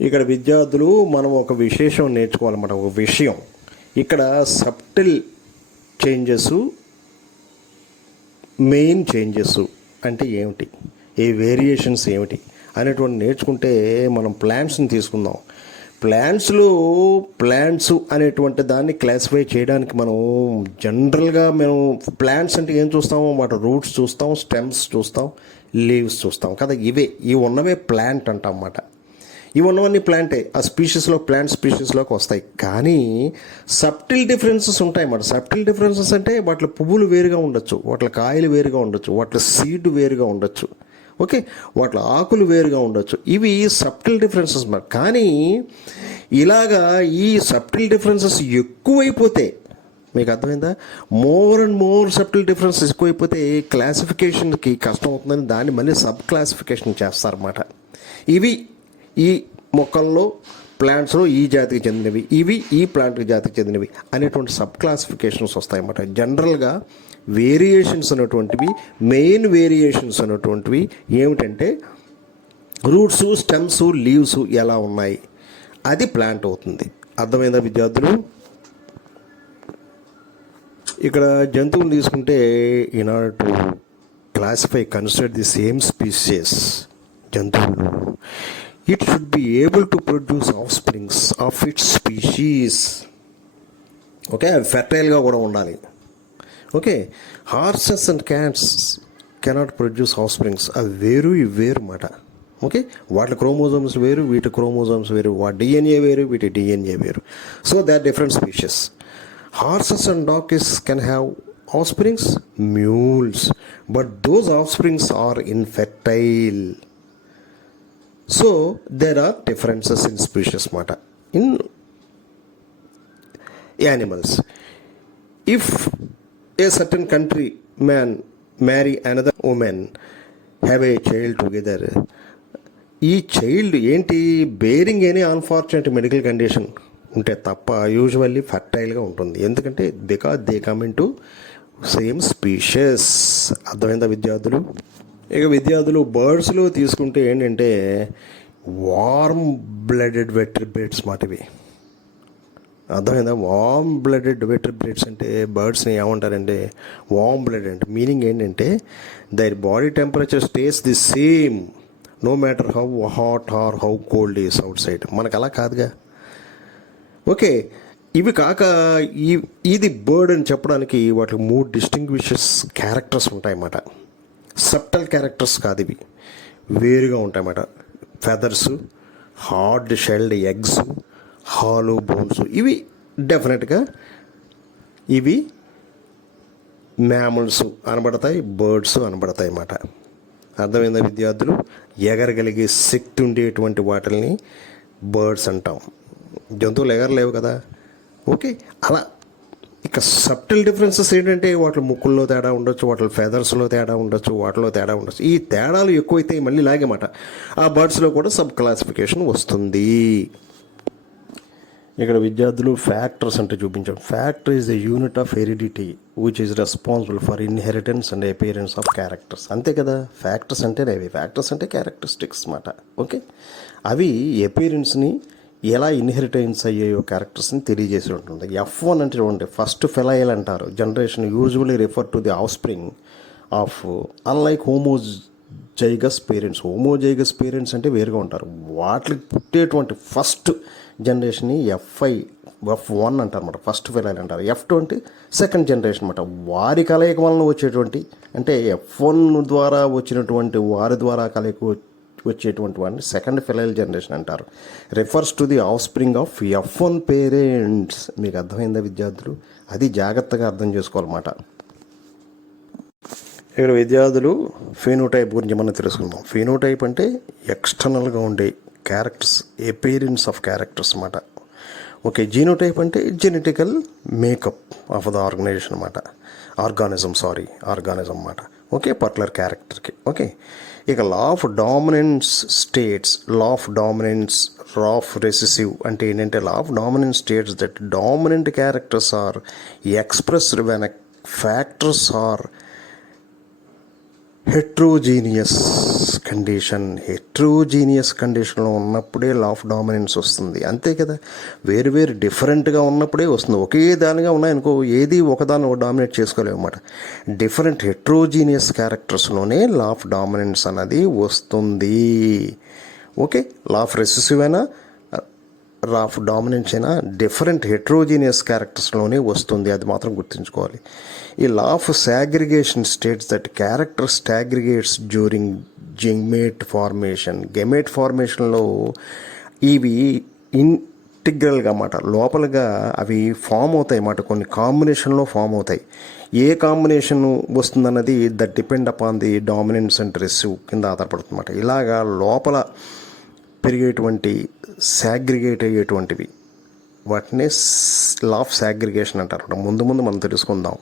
ఇక్కడ విద్యార్థులు మనం ఒక విశేషం నేర్చుకోవాలన్నమాట. ఒక విషయం ఇక్కడ సబ్టిల్ చేంజెస్, మెయిన్ చేంజెస్ అంటే ఏమిటి, ఈ వేరియేషన్స్ ఏమిటి అనేటువంటి నేర్చుకుంటే మనం ప్లాంట్స్ని తీసుకుందాం. ప్లాంట్స్ అనేటువంటి దాన్ని క్లాసిఫై చేయడానికి మనం జనరల్గా ప్లాంట్స్ అంటే ఏం చూస్తాము, వాటి రూట్స్ చూస్తాం, స్టెమ్స్ చూస్తాం, లీవ్స్ చూస్తాం కదా. ఇవి ఉన్నవే ప్లాంట్ అంటాం అన్నమాట. ఇవి ఉన్నవన్నీ ప్లాంటే, ఆ స్పీషీస్లో ప్లాంట్ స్పీషీస్లోకి వస్తాయి. కానీ సబ్టిల్ డిఫరెన్సెస్ ఉంటాయి అన్నమాట. సబ్టిల్ డిఫరెన్సెస్ అంటే వాటి పువ్వులు వేరుగా ఉండొచ్చు, వాటి కాయలు వేరుగా ఉండొచ్చు, వాటి సీడ్ వేరుగా ఉండొచ్చు, ఓకే, వాటి ఆకులు వేరుగా ఉండొచ్చు. ఇవి సబ్టిల్ డిఫరెన్సెస్ అన్నమాట. కానీ ఇలాగా ఈ సబ్టిల్ డిఫరెన్సెస్ ఎక్కువైపోతే, మీకు అర్థమైందా, more and more subtle differences ఎక్కువైపోతే క్లాసిఫికేషన్కి కష్టం అవుతుందని దాన్ని మళ్ళీ సబ్ క్లాసిఫికేషన్ చేస్తారన్నమాట. ఇవి ఈ మొక్కల్లో ప్లాంట్స్లో ఈ జాతికి చెందినవి, ఇవి ఈ ప్లాంట్ జాతికి చెందినవి అనేటువంటి సబ్ క్లాసిఫికేషన్స్ వస్తాయన్నమాట. జనరల్గా వేరియేషన్స్ అనేటువంటివి, మెయిన్ వేరియేషన్స్ అనేటువంటివి ఏమిటంటే రూట్స్, స్టెమ్స్, లీవ్స్ ఎలా ఉన్నాయి, అది ప్లాంట్ అవుతుంది. అర్థమైందా విద్యార్థులు? ఇక్కడ జంతువులు తీసుకుంటే in order to classify consider the same species జంతువులు, it should be able to produce offsprings of its species. Okay, అవి ఫెర్టైల్గా కూడా ఉండాలి. Okay, horses and cats cannot produce ఆఫ్స్ప్రింగ్స్. అవి వేరు, ఇవి వేరు మాట. ఓకే, వాటి క్రోమోజోమ్స్ వేరు, వీటి క్రోమోజోమ్స్ వేరు, వాటి డిఎన్ఏ వేరు, వీటి డిఎన్ఏ వేరు. So they are different species. Horses and dogs can have offsprings, mules, but those offsprings are infertile. So there are differences in species mata in animals. If a certain country man marry another woman, have a child together, ఈ child ఏంటి, bearing any unfortunate medical condition ఉంటే తప్ప usually ఫర్టైల్గా ఉంటుంది. ఎందుకంటే because they come in to same species. అర్థమైందా విద్యార్థులు? ఇక విద్యార్థులు బర్డ్స్లో తీసుకుంటే ఏంటంటే వార్మ్ బ్లడెడ్ వెట్రిబ్రేట్స్ మాట ఇవి. అర్థమైందా? వార్మ్ బ్లడెడ్ వెట్రిబ్రేట్స్ అంటే బర్డ్స్ని ఏమంటారంటే వార్మ్ బ్లడెడ్ అంటే మీనింగ్ ఏంటంటే their body temperature stays the same no matter how hot or how cold is outside. మనకు అలా కాదుగా. ఓకే, ఇవి కాక ఇది బర్డ్ అని చెప్పడానికి వాటికి 3 డిస్టింగ్విషెస్ క్యారెక్టర్స్ ఉంటాయన్నమాట. సబ్టల్ క్యారెక్టర్స్ కాదు, ఇవి వేరుగా ఉంటాయన్నమాట. Feathers, hard షెల్డ్ eggs, hollow bones, ఇవి డెఫినెట్గా ఇవి మ్యామల్స్ అనబడతాయి, బర్డ్స్ అనబడతాయి అన్నమాట. అర్థమైందా విద్యార్థులు? ఎగరగలిగే శక్తి ఉండేటువంటి వాటిని బర్డ్స్ అంటాం. జంతువులు ఎగరలేవు కదా. ఓకే, అలా ఇక సబ్టిల్ డిఫరెన్సెస్ ఏంటంటే వాటి ముక్కుల్లో తేడా ఉండొచ్చు, వాటి ఫెదర్స్లో తేడా ఉండొచ్చు, వాటిలో తేడా ఉండొచ్చు. ఈ తేడాలు ఎక్కువైతే మళ్ళీ లాగేమాట ఆ బర్డ్స్లో కూడా సబ్ క్లాసిఫికేషన్ వస్తుంది. ఇక్కడ విద్యార్థులు ఫ్యాక్టర్స్ అంటే చూపించాం. Factor is the unit of heredity which is responsible for inheritance and appearance of characters. అంతే కదా, ఫ్యాక్టర్స్ అంటేనే అవి. ఫ్యాక్టర్స్ అంటే క్యారెక్టరిస్టిక్స్ అన్నమాట. ఓకే, అవి అపియరెన్స్ని ఎలా ఇన్హెరిటెన్స్ అయ్యాయో క్యారెక్టర్స్ని తెలియజేసి ఉంటుంది. F1 అంటే చూడండి, ఫస్ట్ ఫెలైల్ అంటారు. Generation usually refer to the offspring of unlike homozygous parents. Homozygous parents అంటే వేరుగా ఉంటారు. వాటికి పుట్టేటువంటి ఫస్ట్ జనరేషన్ని F1 అంటారు అన్నమాట, ఫస్ట్ ఫెలైల్ అంటారు. F2 అంటే సెకండ్ జనరేషన్ అన్నమాట. వారి కలయిక వలన వచ్చేటువంటి, అంటే F1 ద్వారా వచ్చినటువంటి వారి ద్వారా కలయిక వచ్చేటువంటి వాడిని సెకండ్ ఫెలైల్ జనరేషన్ అంటారు. Refers to the of spring of F1 parents. మీకు అర్థమైందా విద్యార్థులు? అది జాగ్రత్తగా అర్థం చేసుకోవాలన్నమాట. ఇక్కడ విద్యార్థులు ఫీనోటైప్ గురించి మనం తెలుసుకుందాం. ఫీనోటైప్ అంటే ఎక్స్టర్నల్గా ఉండే క్యారెక్టర్స్, అపియరెన్స్ ఆఫ్ క్యారెక్టర్స్ అన్నమాట. ఓకే, జీనోటైప్ అంటే genetical makeup of the organization అన్నమాట. ఆర్గానిజం అన్నమాట. ఓకే, పర్టికులర్ క్యారెక్టర్కి. ఓకే, ఇక law of dominance states, law of dominance, law of recessive అంటే ఏంటంటే law of dominance states that dominant characters are expressed when factors are heterogeneous కండిషన్లో ఉన్నప్పుడే లా of dominance వస్తుంది, అంతే కదా. వేరు వేరు డిఫరెంట్గా ఉన్నప్పుడే వస్తుంది. ఒకే దానిగా ఉన్నాయనుకో ఏది ఒకదాన్ని డామినేట్ చేసుకోలేము అన్నమాట. డిఫరెంట్ హెట్రోజీనియస్ క్యారెక్టర్స్లోనే లా ఆఫ్ డామినెన్స్ అన్నది వస్తుంది. ఓకే, లా ఆఫ్ రెసెసివ్ అయినా లా ఆఫ్ డామినెన్స్ అయినా డిఫరెంట్ హెట్రోజీనియస్ క్యారెక్టర్స్లోనే వస్తుంది, అది మాత్రం గుర్తుంచుకోవాలి. ఈ law of segregation states that character segregates during gamete ఫార్మేషన్లో ఇవి ఇంటిగ్రల్గా అన్నమాట, లోపలగా అవి ఫామ్ అవుతాయి అన్నమాట. కొన్ని కాంబినేషన్లో ఫామ్ అవుతాయి. ఏ కాంబినేషన్ వస్తుందన్నది that depend upon the dominance and recessive కింద ఆధారపడుతుంది అన్నమాట. ఇలాగా లోపల పెరిగేటువంటి సాగ్రిగేట్ అయ్యేటువంటివి వాటిని లా ఆఫ్ సాగ్రిగేషన్ అంటారు. ముందు మనం తెలుసుకుందాం.